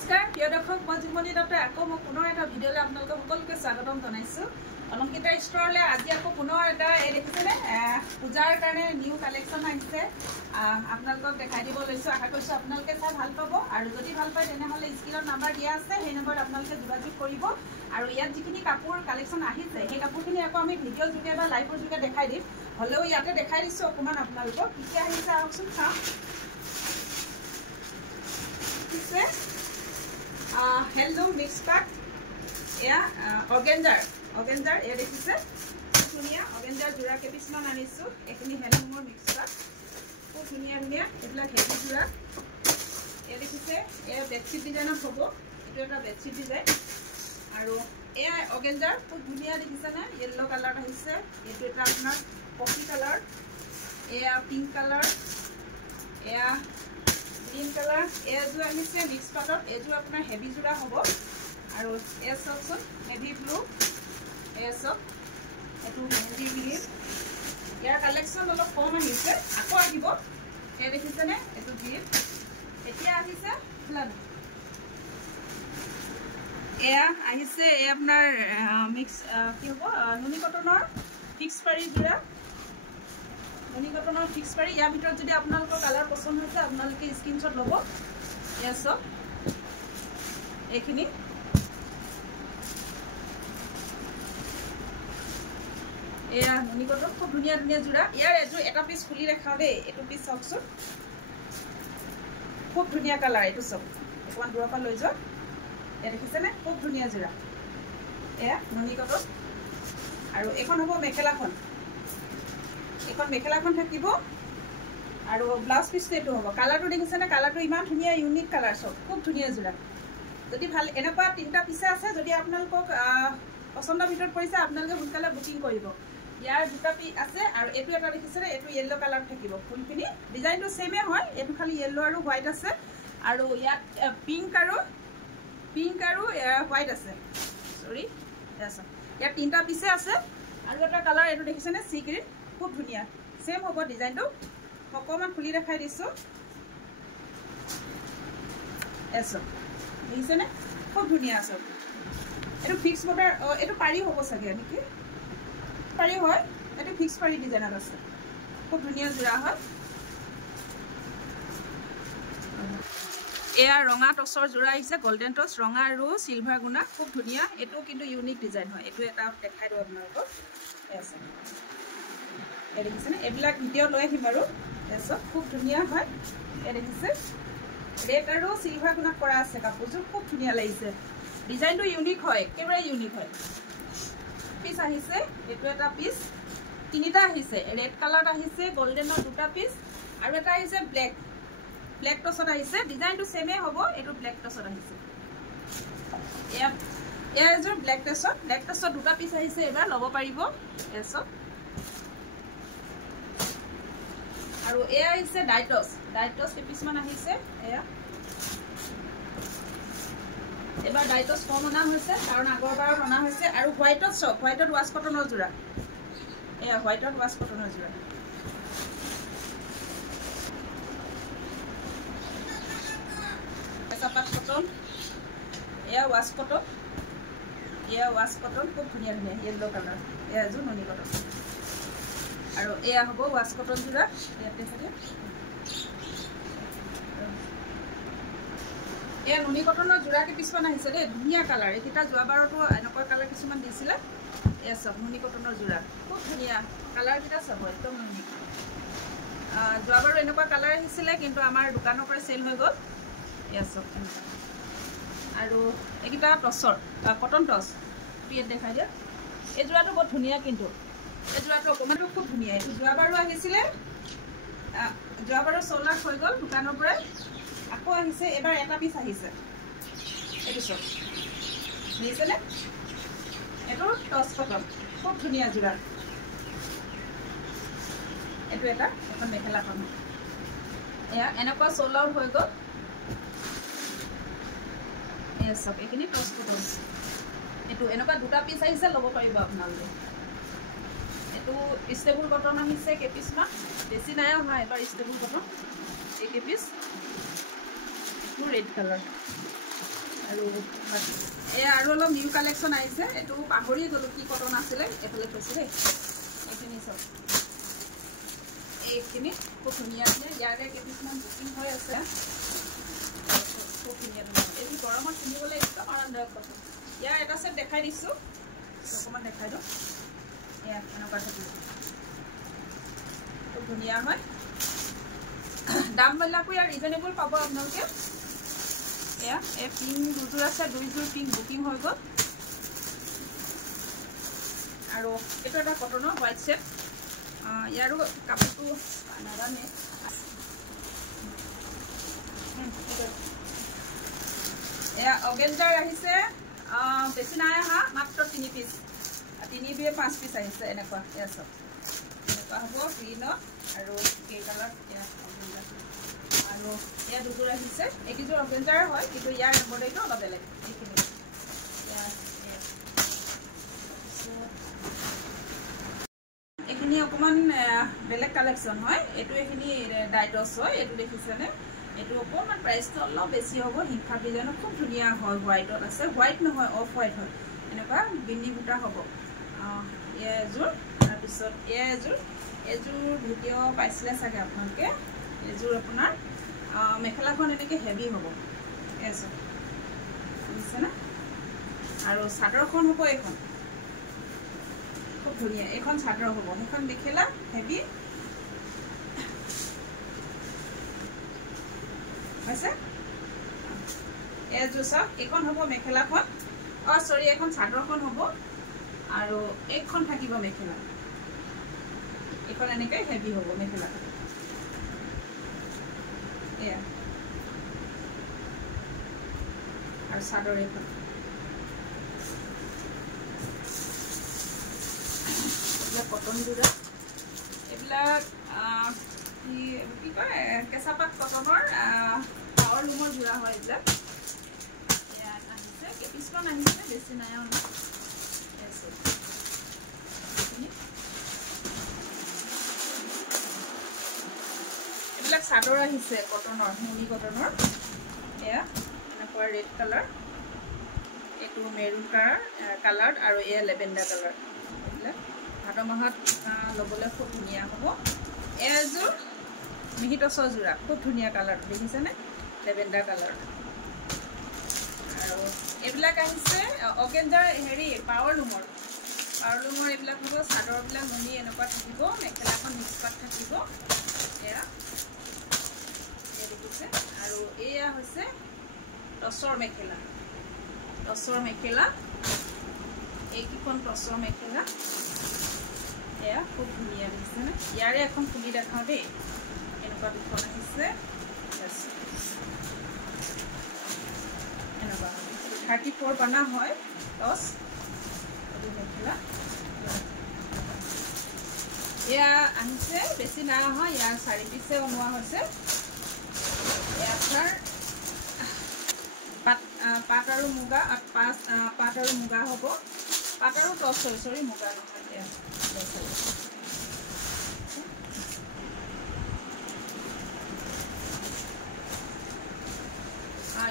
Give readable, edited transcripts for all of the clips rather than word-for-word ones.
নমস্কাৰ প্ৰিয় দৰ্শক মই জীবনী দত্ত আকৌ মই পুনৰ এটা ভিডিঅ'লৈ আপোনালোকক সকলোকে স্বাগতম জনাইছোঁ অলংকিতা ষ্ট'ৰলৈ আজি আকৌ পুনৰ এটা এই দেখিছেনে পূজাৰ কাৰণে নিউ কালেকশ্যন আহিছে আপোনালোকক দেখাই দিব লৈছোঁ আশা কৰিছোঁ আপোনালোকে চাই ভাল পাব আৰু যদি ভাল পায় তেনেহ'লে স্ক্ৰীনত নাম্বাৰ দিয়া আছে সেই নম্বৰত আপোনালোকে যোগাযোগ কৰিব আৰু ইয়াত যিখিনি কাপোৰ কালেকশ্যন আহিছে সেই কাপোৰখিনি আকৌ আমি ভিডিঅ'ৰ যোগে বা লাইভৰ যোগে দেখাই দিম হ'লেও ইয়াতে দেখাই দিছোঁ অকণমান আপোনালোকক কি আহিছে আহকচোন চাওঁ हेलो मिक्स पार्ट या ऑर्गेंजर ये देखिसे धुनिया ऑर्गेंजर जोड़ा के पिसमान आनिसु एखनि हेलुमर मिक्स पार्ट खूब धुनिया धुनिया एबला हेवी जोड़ा ये देखिसे ए बेडशीट डिजाइन हबो एटु एटा बेडशीट डिजाइन आरो ए ऑर्गेंजर खूब धुनिया देखिसे ना येलो कलर आइसे एटु एटा आपनार कॉफी कलर ए पिंक कलर ए ग्रीन कलर ए जो आनिसे मिक्स पार्टर ए जो अपना हेवी जोड़ा हबो आरो ए सबसन हेवी ब्लू ए सब एटु हेवी ग्रीन यार कलेक्शन অলপ কম আহিছে আকৌ আহিব এ দেখিছে নে এটু গ্ৰীন এতিয়া আহিছে প্লান এয়া আহিছে এ আপোনাৰ মিক্স কি হ'ব নুনি কটনৰ ফিক্স পাৰি যোৰা নুনি কটনৰ ফিক্স পাৰি ইয়াৰ ভিতৰত যদি আপোনালোকৰ কালাৰ পছন্দ হৈছে আপোনালোকে স্ক্ৰীনশ্বট ল'ব এয়া সব এইখিনি এয়া নুনি কটন খুব ধুনীয়া ধুনীয়া যোৰা ইয়াৰ এযোৰ এটা পিচ খুলি দেখাও দেই এইটো পিচ চাওকচোন খুব ধুনীয়া কালাৰ এইটো সব অকণমান দূৰৰ পৰা লৈ যোৱা এয়া দেখিছেনে খুব ধুনীয়া যোৰা এয়া নুনি কটন আৰু এখন হ'ব মেখেলাখন এখন মেখেলাখন থাকিব আৰু ব্লাউজ পিছটো এটো হ'ব কালাৰটো দেখিছেনে কালাৰটো ইমান ধুনীয়া ইউনিক কালাৰ সব খুব ধুনীয়া যোৰা যদি ভাল এনেকুৱা তিনটা পিছে আছে যদি আপোনালোকক পছন্দৰ ভিতৰত পৰিছে আপোনালোকে সোনকালে বুকিং কৰিব ইয়াৰ দুটা পিচ আছে আৰু এটো এটা দেখিছেনে এটো ইয়েলো কালাৰ থাকিব ফুলখিনি ডিজাইনটো সেমে হয় এটো খালি ইয়েলো আৰু হোৱাইট আছে আৰু ইয়াত পিংক আৰু হোৱাইট আছে সৰি আছে ইয়াত তিনটা পিছে আছে আৰু এটা কালাৰ এটো দেখিছেনে সি গ্ৰীন খুব ধুনিয়া সেম হ'ব ডিজাইনটো অকমান খুলি দেখাই দিছো এসো দেখিছেনে খুব ধুনিয়া আছে এটো ফিক্স বৰ্ডাৰ এটো পাৰি হ'ব সাগে নেকি পাৰি হয় এটো ফিক্স পাৰি ডিজাইনত আছে খুব ধুনিয়া জোৰা হয় এয়া ৰঙা টছৰ জোৰা আহিছে গোল্ডেন টছ ৰঙা আৰু সিলভাৰ গুণা খুব ধুনিয়া এটো কিন্তু ইউনিক ডিজাইন হয় এটো এটা দেখাই দিও আপোনালোকক এসো এই দেখিছেনে এবিলাক ভিডিও লৈ আহিম আৰু এসব খুব ধুনিয়া হয় এই দেখিছে ৰেড আৰু সিলভাৰ গুণা কৰা আছে কাপোৰযোৰ খুব ধুনিয়া লাগিছে ডিজাইনটো ইউনিক হয় কেমেৰা ইউনিক হয় পিস আহিছে এটো এটা পিস তিনিটা আহিছে ৰেড কালাৰ আহিছে গোল্ডেনৰ দুটা পিস আৰু এটা আহিছে ব্ল্যাক টছত আহিছে ডিজাইনটো সেমে হ'ব এটো ব্ল্যাক টছত আহিছে এয়া এযোৰ ব্ল্যাক টছত দুটা পিস আহিছে এবাৰ ল'ব পাৰিব এসব আৰু এয়া আহিছে ডাইটছ পিছমান আহিছে এয়া এবাৰ ডাইটছ কম অনা হৈছে কাৰণ আগৰবাৰ অনা হৈছে আৰু হোৱাইটত ৱাছ কটনৰ জোৰা এয়া হোৱাইটত ৱাছ কটনৰ জোৰা চাপাত কটন এয়া ৱাছ কটন খুব ধুনীয়া ধুনীয়া য়েলো কালাৰ এয়া এযোৰ নুনি কটন আৰু এয়া হ'ব ৱাছ কটন জোৰা ইয়াতে থাকে এয়া নুনি কটনৰ জোৰাকে পিছমান আহিছে দেই ধুনীয়া কালাৰ এইটা যোৱাবাৰতো এনেকুৱা কালাৰ কিছুমান দিছিলে এয়া সব নুনি কটনৰ জোৰা খুব ধুনীয়া কালাৰ কিটা সব একদম নুনি যোৱাবাৰো এনেকুৱা কালাৰ আহিছিলে কিন্তু আমাৰ দোকানৰ পৰা সেল হৈ গ'ল এয়া সব আৰু এইটা টছৰ কটন টছ পিয়েট দেখাই দিয়া এই জোৰাটো বহুত ধুনীয়া কিন্তু এই জোৰাটো অকমানটো খুব ধুনীয়া এই যোৱাবাৰো আহিছিলে যোৱাবাৰো সোলাক হৈ গ'ল দোকানৰ পৰা আকৌ আহিছে এবাৰ এটা পিস আহিছে এটো সব দেখিছেনে এটো টছ কটন খুব ধুনীয়া জোৰা এটো এটা এখন মেখেলাখন এয়া এনেকুৱা সোল আউট হৈ গ'ল এয়া সব এখিনি টছ কটন এটো এনেকুৱা দুটা পিস আহিছে ল'ব পাৰিব আপোনালোকে এটো স্টেবল কটন আহিছে কে পিছমান বেছি নাই অহা এবাৰ স্টেবল কটন एक पीस रेड कलर আৰু এয়া আৰু অলপ নিউ কালেকশ্যন আহিছে এইটো পাহৰি গ'লোঁ কি কটন আছিলে এইফালে থৈছোঁ দেই এইখিনি চব এইখিনি খুব ধুনীয়া ধুনীয়া ইয়াৰে কিছুমান বুকিং হৈ আছে খুব ধুনীয়া ধুনীয়া এইটো গৰমত পিন্ধিবলৈ একদম আৰামদায়ক কটন ইয়াৰ এটা চেট দেখাই দিছোঁ অকণমান দেখাই দিওঁ এয়া এনেকুৱা থাকিব খুব ধুনীয়া হয় দামবিলাকো ইয়াৰ ৰিজনেবল পাব আপোনালোকে এয়া এই পিং দুযোৰ আছে দুইযোৰ পিং বুকিং হৈ গ'ল আৰু এইটো এটা কটনৰ হোৱাইট চেট ইয়াৰো কাপোৰটো নাজানে এয়া অৰ্গেঞ্জাৰ আহিছে বেছি নাই অহা মাত্ৰ 3 পিচ 3 বিয়ে 5 পিচ আহিছে এনেকুৱা এয়া চব এনেকুৱা হ'ব গ্ৰীণত আৰু গ্ৰে কালাৰ এয়া আৰু এয়া দুযোৰ আহিছে এইকেইযোৰ অৰ্গেঞ্জাৰ হয় কিন্তু ইয়াৰ এম্ব্ৰইডাৰীটো অলপ বেলেগ এইখিনি এইখিনি অকণমান বেলেগ কালেকশ্যন হয় এইটো এইখিনি ডাইটছ হয় এইটো দেখিছেনে এইটো অকণমান প্ৰাইচটো অলপ বেছি হ'ব হিংসা ডিজাইনত খুব ধুনীয়া হয় হোৱাইটত আছে হোৱাইট নহয় অফ হোৱাইট হয় এনেকুৱা বিন্দি বুটা হ'ব এয়া এযোৰ তাৰপিছত এয়া এযোৰ ভিডিঅ' পাইছিলে চাগে আপোনালোকে এযোৰ আপোনাৰ মেখেলাখন এনেকৈ হেভি হ'ব এযোৰ বুজিছেনে আৰু চাদৰখন হ'ব এইখন খুব ধুনীয়া এইখন চাদৰ হ'ব সেইখন মেখেলা হেভি হৈছে এযোৰ চাওক এইখন হ'ব মেখেলাখন চৰি এইখন চাদৰখন হ'ব আৰু এইখন থাকিব মেখেলা এইখন এনেকৈ হেভি হ'ব মেখেলাখন এয়া আৰু চাদৰ এইখন কটন যোৰা এইবিলাক কি কয় কেঁচা পাত কটনৰ পাৱাৰ লুমৰ যোৰা হয় এইবিলাক ইয়াত আহিছে কেইপিচমান আহিছে বেছি নাই এইবিলাক চাদৰ আহিছে কটনৰ মুনি কটনৰ এয়া এনেকুৱা ৰেড কালাৰ এইটো মেৰুন কালাৰ আৰু এয়া লেভেণ্ডাৰ কালাৰ এইবিলাক ভাদ মাহত ল'বলৈ খুব ধুনীয়া হ'ব এযোৰ মিহি টচৰ যোৰা খুব ধুনীয়া কালাৰটো দেখিছেনে লেভেণ্ডাৰ কালাৰ আৰু এইবিলাক আহিছে অৰ্গেঞ্জাৰ হেৰি পাৱাৰ লুমৰ এইবিলাক হ'ব চাদৰবিলাক নুনি এনেকুৱা থাকিব মেখেলাখন মিক্স পাত থাকিব এয়া দেখিছে আৰু এয়া হৈছে টচৰ মেখেলা এইকেইখন টচৰ মেখেলা এয়া খুব ধুনীয়া দেখিছেনে ইয়াৰে এখন খুলি দেখাওঁ দেই এনেকুৱা দুখন আহিছে এনেকুৱা 34 বানা হয় টচ মেখেলা এয়া আহিছে বেছি নাই হয় ইয়াৰ 4 পিচে বনোৱা হৈছে আপোনাৰ পাট আৰু মুগা পাট আৰু মুগা হ'ব পাট আৰু টচ চৰি মুগা নহয়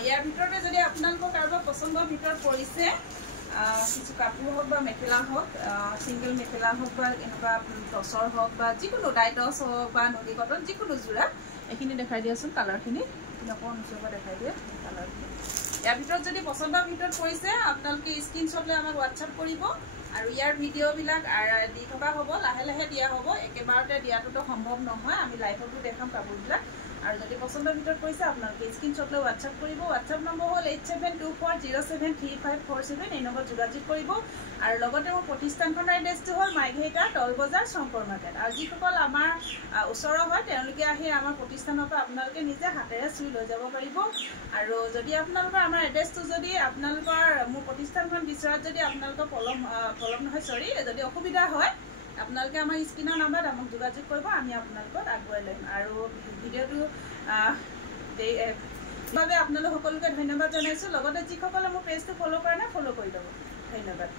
ইয়াৰ ভিতৰতে যদি আপোনালোকৰ কাৰোবাৰ পচন্দৰ ভিতৰত পৰিছে কিছু কাপোৰ হওক বা মেখেলা হওক চিংগল মেখেলা হওক বা এনেকুৱা টচৰ হওক বা যিকোনো ডাইটছ হওক বা নদী কটন যিকোনো যোৰা এইখিনি দেখাই দিয়াচোন কালাৰখিনি অকণমান ওচৰৰ পৰা দেখাই দিয়ে কালাৰখিনি ইয়াৰ ভিতৰত যদি পচন্দৰ ভিতৰত পৰিছে আপোনালোকে স্ক্ৰীনশ্বট লৈ আমাক হোৱাটছআপ কৰিব আৰু ইয়াৰ ভিডিঅ'বিলাক দি থকা হ'ব লাহে লাহে দিয়া হ'ব একেবাৰতে দিয়াটোতো সম্ভৱ নহয় আমি লাইভতো দেখাম কাপোৰবিলাক আৰু যদি পচন্দৰ ভিতৰত পৰিছে আপোনালোকে স্ক্ৰীনশ্বট লৈ হোৱাটছআপ কৰিব হোৱাটছআপ নম্বৰ হ'ল 8724073547 এই নম্বৰত যোগাযোগ কৰিব আৰু লগতে মোৰ প্ৰতিষ্ঠানখনৰ এড্ৰেছটো হ'ল মাইঘেইকা টল বজাৰ শংকৰ মাৰ্কেট আৰু যিসকল আমাৰ ওচৰৰ হয় তেওঁলোকে আহি আমাৰ প্ৰতিষ্ঠানৰ পৰা আপোনালোকে নিজে হাতেৰে চুই লৈ যাব পাৰিব আৰু যদি আপোনালোকৰ আমাৰ এড্ৰেছটো যদি আপোনালোকৰ মোৰ প্ৰতিষ্ঠানখন বিচৰাত যদি আপোনালোকৰ পলম নহয় চৰি যদি অসুবিধা হয় আপোনালোকে আমাৰ স্ক্ৰীনৰ নাম্বাৰত আমাক যোগাযোগ কৰিব আমি আপোনালোকক আগুৱাই ল'ম আৰু ভিডিঅ'টো বাবে আপোনালোক সকলোকে ধন্যবাদ জনাইছোঁ লগতে যিসকলে মোৰ পেজটো ফ'ল' কৰা নাই ফ'ল' কৰি ল'ব ধন্যবাদ